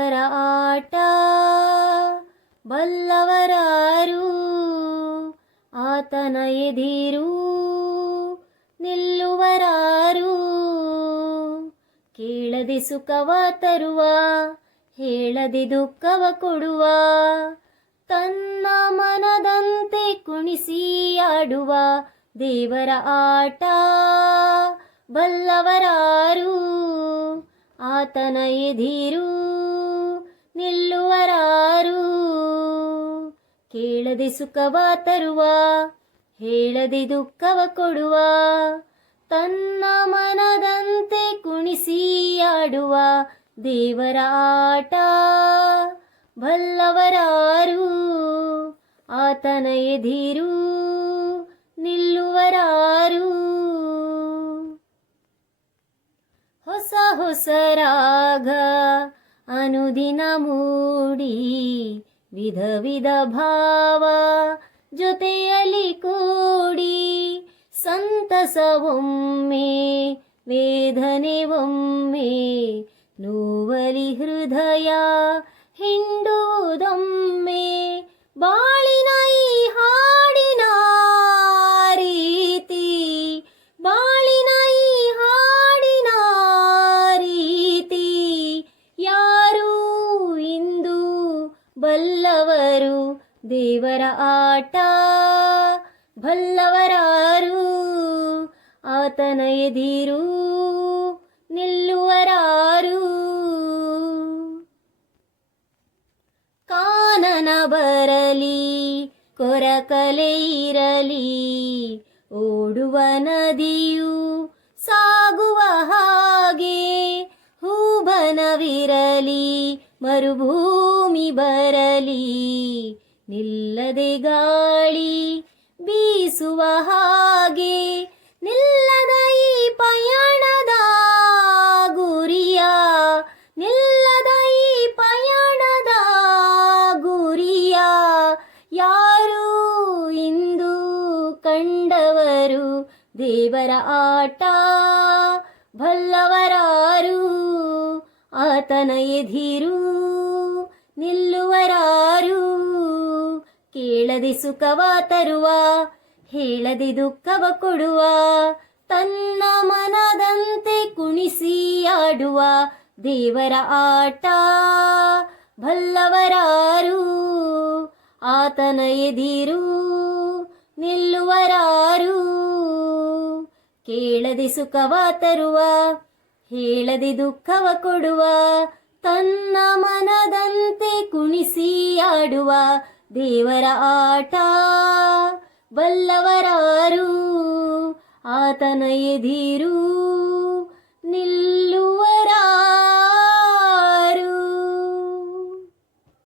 ದೇವರ ಆಟ ಬಲ್ಲವರಾರು, ಆತನ ಎದಿರು ನಿಲ್ಲುವರಾರು. ಕೇಳದೆ ಸುಖವ ತರುವ, ಹೇಳದೆ ದುಃಖವ ಕೊಡುವ, ತನ್ನ ಮನದಂತೆ ಕುಣಿಸಿ ಆಡುವ ದೇವರ ಆಟ ಬಲ್ಲವರಾರು, ಆತನ ಎದಿರು ನಿಲ್ಲುವರಾರು. ಕೇಳದೆ ಸುಖವ ತರುವ, ಹೇಳದೆ ದುಃಖವ ಕೊಡುವ, ತನ್ನ ಮನದಂತೆ ಕುಣಿಸಿ ಆಡುವ ದೇವರ ಆಟ ಬಲ್ಲವರಾರು, ಆತನ ಎದಿರು ನಿಲ್ಲುವರಾರು. ಹೊಸ ಹೊಸ ರಾಗ ಅನುದಿನ ಮೂಡಿ, ವಿಧ ವಿಧ ಭಾವ ಜೊತೆಯಲ್ಲಿ ಕೂಡಿ, ಸಂತಸವೊಮ್ಮೆ ವೇದನೆ ಒಮ್ಮೆ, ನೋವಲಿ ಹೃದಯ ಹಿಂಡುವುದೊಮ್ಮೆ. ಬಾಳಿನ ಈ ಹಾಡಿನ ರೀತಿ, ಬಾಳಿನ ಈ ಹಾಡಿನ ರೀತಿ, ಯಾರು ಇಂದು ಬಲ್ಲವರು ದೇವರ ಆಟ ಬಲ್ಲವರಾರು, ಆತನ ಎದಿರು ನಿಲ್ಲುವರಾರು. ಕಾನನ ಬರಲಿ ಕೊರಕಲೆ ಇರಲಿ, ಓಡುವ ನದಿಯು ಸಾಗುವ ಹಾಗೆ, ಹೂಬನವಿರಲಿ ಮರುಭೂಮಿ ಬರಲಿ, ನಿಲ್ಲದೆ ಗಾಳಿ ಬೀಸುವ ಹಾಗೆ, ನಿಲ್ಲದ ಈ ಪಯಣದ ಗುರಿಯ, ನಿಲ್ಲದ ಈ ಪಯಣದ ಗುರಿಯ, ಯಾರು ಇಂದು ಕಂಡವರು ದೇವರ ಆಟ ಬಲ್ಲವರಾರು, ಆತನ ಎದಿರು ನಿಲ್ಲುವರಾರು. ಕೇಳದೆ ಸುಖವ ತರುವ, ಹೇಳದೆ ದುಃಖವ ಕೊಡುವ, ತನ್ನ ಮನದಂತೆ ಕುಣಿಸಿ ಆಡುವ ದೇವರ ಆಟ ಬಲ್ಲವರಾರು, ಆತನ ಎದಿರು ನಿಲ್ಲುವರಾರು. ಕೇಳದೆ ಸುಖವ ತರುವ, ಹೇಳದೆ ದುಃಖವ ಕೊಡುವ, ತನ್ನ ಮನದಂತೆ ಕುಣಿಸಿ ಆಡುವ ದೇವರ ಆಟ ಬಲ್ಲವರಾರು, ಆತನ ಎದಿರು